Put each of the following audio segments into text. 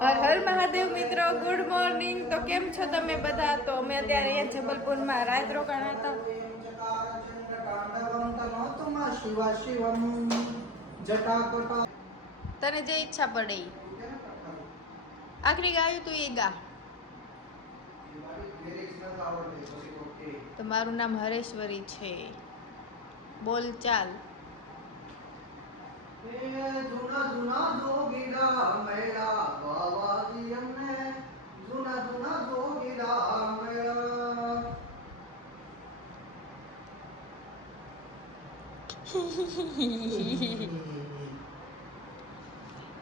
હર હર મહાદેવ મિત્રો, good morning. તો કેમ છો તમે બધા? તો અમે અત્યારે અહીંયા જબલપુરમાં રાત રોકાણા હતા. તને જે ઈચ્છા પડે આખરી ગાયું તું એ ગા. તો મારું નામ હરેશ્વરી છે. બોલ ચાલ. જૂના જૂના જોગીડા મેળા બાવાજી અમને જૂના જૂના જોગીડા મેળા.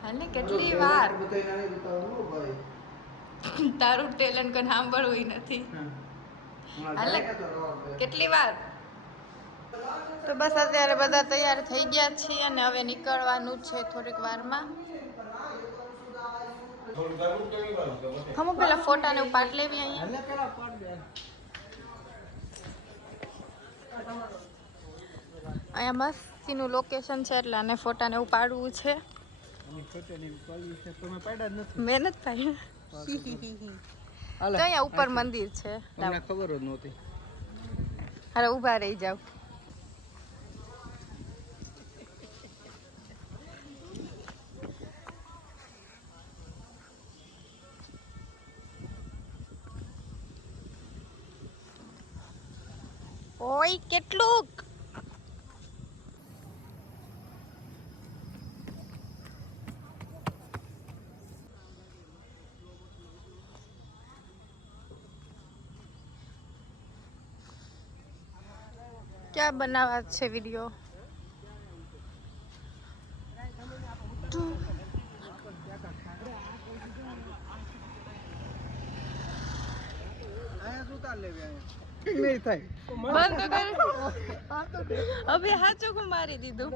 હાલે કેટલી વાર તારું ટેલેન્ટ કઈ સાંભળવું નથી. હાલે કેટલી વાર. તો બસ અત્યારે બધા તૈયાર થઈ ગયા છીએ અને હવે નીકળવાનું છે થોડીક વારમાં. હમ પેલા ફોટા ને પાટ લેવી અહીંયા. અહીંયા મસ્તીનું લોકેશન છે એટલે આને ફોટા ને એવું પાડવું છે. મહેનત થાય. તો અહીંયા ઉપર મંદિર છે. તમને ખબર જ નહોતી. અરે ઊભા રહી જાવ. ઓય કેટલુંક ક્યાં બનાવવા છે વિડીયો? નહીં થાય બંધ કર. હવે હાચું કો મારી દીધું.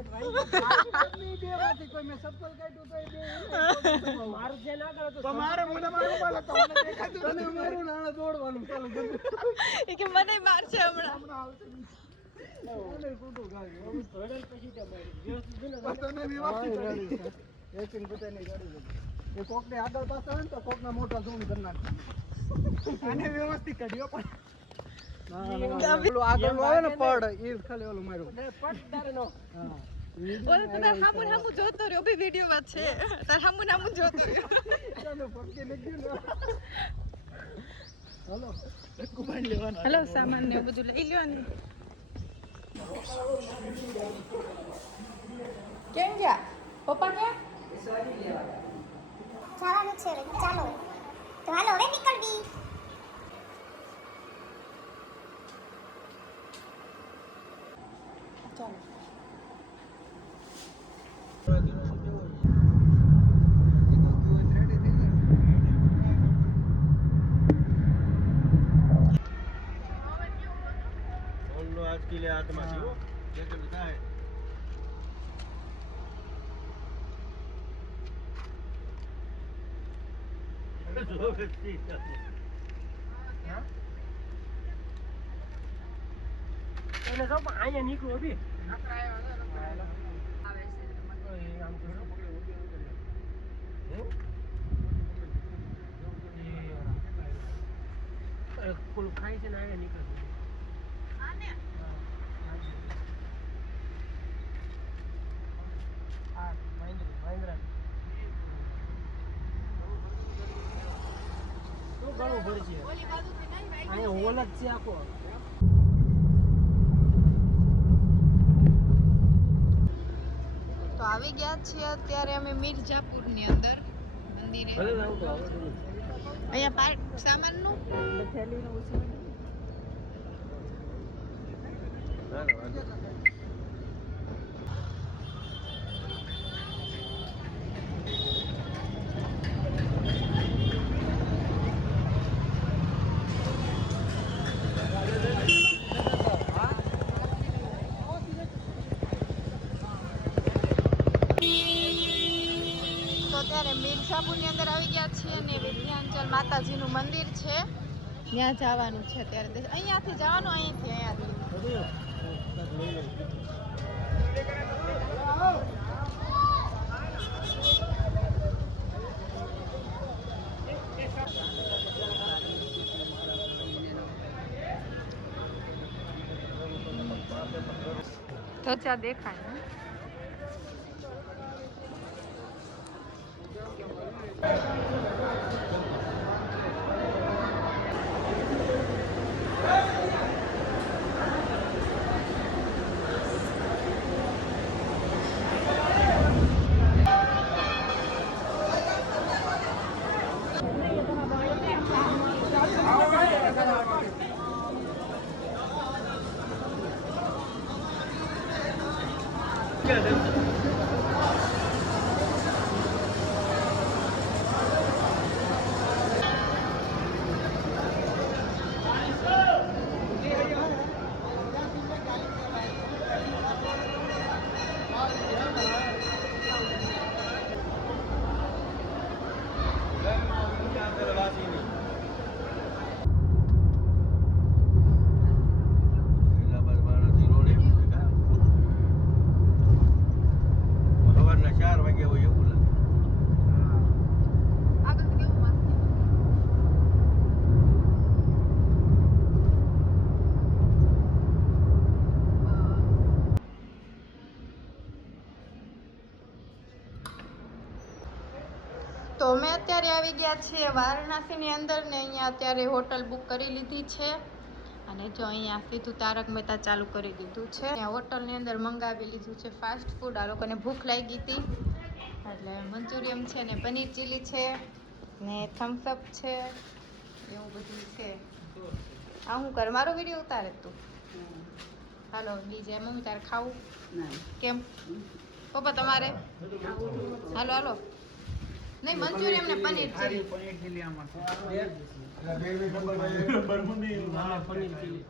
કે મને મારશે હમણાં. કોક ને આગળ પાછળ હોય ને તો કોક ના મોટા ઝૂમ કરી નાખે. આને વ્યવસ્થિત કર્યો પણ આગળ આવે ને પડ એ ખાલી ઓલું માર્યું પડ નો. ઓલે તો તાર હામુ હામુ જોતો રહ્યો બી વિડિયો માં છે. તાર હામુ હામુ જોતો રહ્યો. તમે પક્કી લઈ ગયો. હાલો એકુ બાંધ લેવાનું. હાલો સામાન ને બધું લઈ લેવાનું. કેમ ગયા પપ્પા? ક્યાં જવાનું છે? ચાલો તો હાલો હવે નીકળવી. ચાલો. आज के लिए आत्मा थी वो जैसे बताए અહીંયા નીકળો અભી ખાય છે ને અહીંયા નીકળે. તો આવી ગયા છીએ અત્યારે અમે મિર્જાપુર ની અંદર મંદિરે. અહીંયા પાર્ટ સામાન નું થેલી નું મિર્ઝાપુર ની અંદર આવી ગયા છીએ અને વિદ્યાંચલ માતાજીનું મંદિર છે ત્યાં જવાનું છે. અત્યારે અહીંયાથી જવાનું, અહીંયાથી ત્વચા દેખાય ને? તો અમે અત્યારે આવી ગયા છીએ વારાણસીની અંદર ને અહીંયા અત્યારે હોટલ બુક કરી લીધી છે અને જો અહીંયા સીધું તારક મહેતા ચાલુ કરી દીધું છે. અહીંયા હોટલની અંદર મંગાવી લીધું છે ફાસ્ટ ફૂડ. આ લોકોને ભૂખ લાગી હતી એટલે મંચુરિયમ છે ને પનીર ચીલી છે ને થમ્સઅપ છે, એવું બધું છે. આ હું કર મારો વિડીયો ઉતારે તું? હાલો બીજે મમ્મી તારે ખાવું? કેમ પપ્પા તમારે? હાલો હાલો. નહીં મંચુરિયમ ને પનીર ચીલી. પનીર ચીલી આમાં પનીર ચીલી